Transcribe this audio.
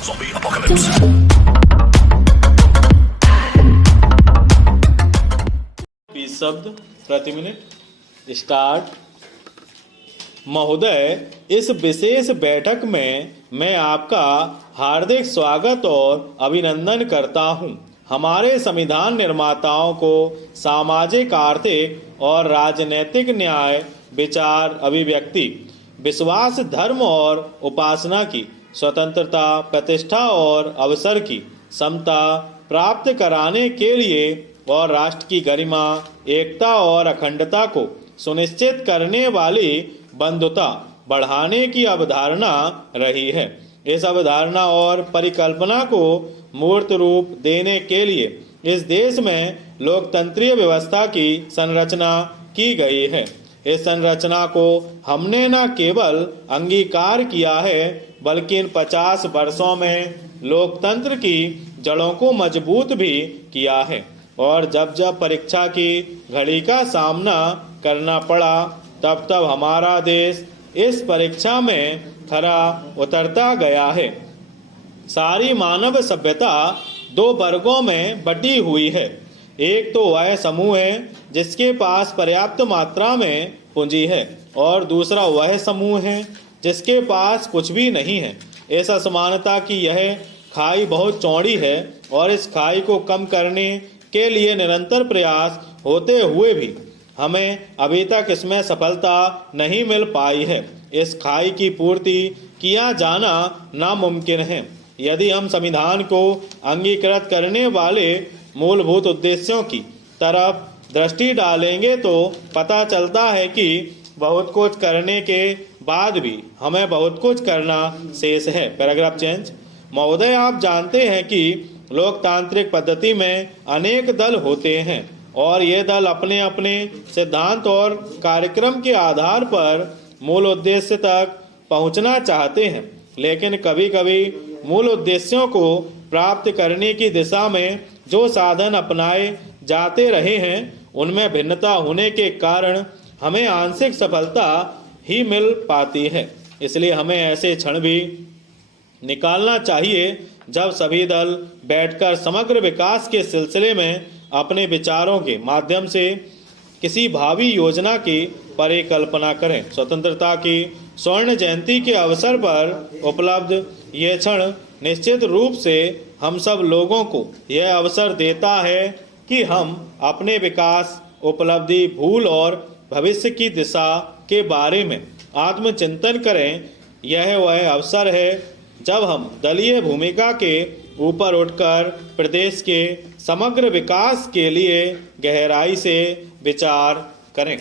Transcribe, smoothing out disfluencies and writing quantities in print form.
Zombie apocalypse. शब्द प्रति minute start. महोदय, इस विशेष बैठक में मैं आपका हार्दिक स्वागत और अभिनंदन करता हूं। हमारे संविधान निर्माताओं को सामाजिक, आर्थिक और राजनीतिक न्याय, विचार, अभिव्यक्ति, विश्वास, धर्म और उपासना की स्वतंत्रता, प्रतिष्ठा और अवसर की समता प्राप्त कराने के लिए और राष्ट्र की गरिमा, एकता और अखंडता को सुनिश्चित करने वाली बंधुता बढ़ाने की अवधारणा रही है। इस अवधारणा और परिकल्पना को मूर्त रूप देने के लिए इस देश में लोकतंत्रीय व्यवस्था की संरचना की गई है। इस संरचना को हमने न केवल अंगीकार किया है, बल्कि इन 50 वर्षों में लोकतंत्र की जड़ों को मजबूत भी किया है। और जब जब परीक्षा की घड़ी का सामना करना पड़ा, तब तब हमारा देश इस परीक्षा में खरा उतरता गया है। सारी मानव सभ्यता दो वर्गों में बटी हुई है। एक तो वह समूह है जिसके पास पर्याप्त मात्रा में पूंजी है, और दूसरा वह समूह है जिसके पास कुछ भी नहीं है। इस असमानता की यह खाई बहुत चौड़ी है, और इस खाई को कम करने के लिए निरंतर प्रयास होते हुए भी हमें अभी तक इसमें सफलता नहीं मिल पाई है। इस खाई की पूर्ति किया जाना नामुमकिन है। यदि हम संविधान को अंगीकृत करने वाले मूलभूत उद्देश्यों की तरफ दृष्टि डालेंगे तो पता चलता है कि बहुत कुछ करने के बाद भी हमें बहुत कुछ करना शेष है। Paragraph change. महोदय, आप जानते हैं कि लोकतांत्रिक पद्धति में अनेक दल होते हैं, और ये दल अपने अपने सिद्धांत और कार्यक्रम के आधार पर मूल उद्देश्य तक पहुंचना चाहते हैं। लेकिन कभी कभी मूल उद्देश्यों को प्राप्त करने की दिशा में जो साधन अपनाए जाते रहे हैं, उनमें भिन्नता होने के कारण हमें आंशिक सफलता ही मिल पाती है। इसलिए हमें ऐसे क्षण भी निकालना चाहिए जब सभी दल बैठकर समग्र विकास के सिलसिले में अपने विचारों के माध्यम से किसी भावी योजना की परिकल्पना करें। स्वतंत्रता की स्वर्ण जयंती के अवसर पर उपलब्ध ये क्षण निश्चित रूप से हम सब लोगों को यह अवसर देता है कि हम अपने विकास, उपलब्धि, भूल और भविष्य की दिशा के बारे में आत्मचिंतन करें। यह वह अवसर है जब हम दलीय भूमिका के ऊपर उठकर प्रदेश के समग्र विकास के लिए गहराई से विचार करें।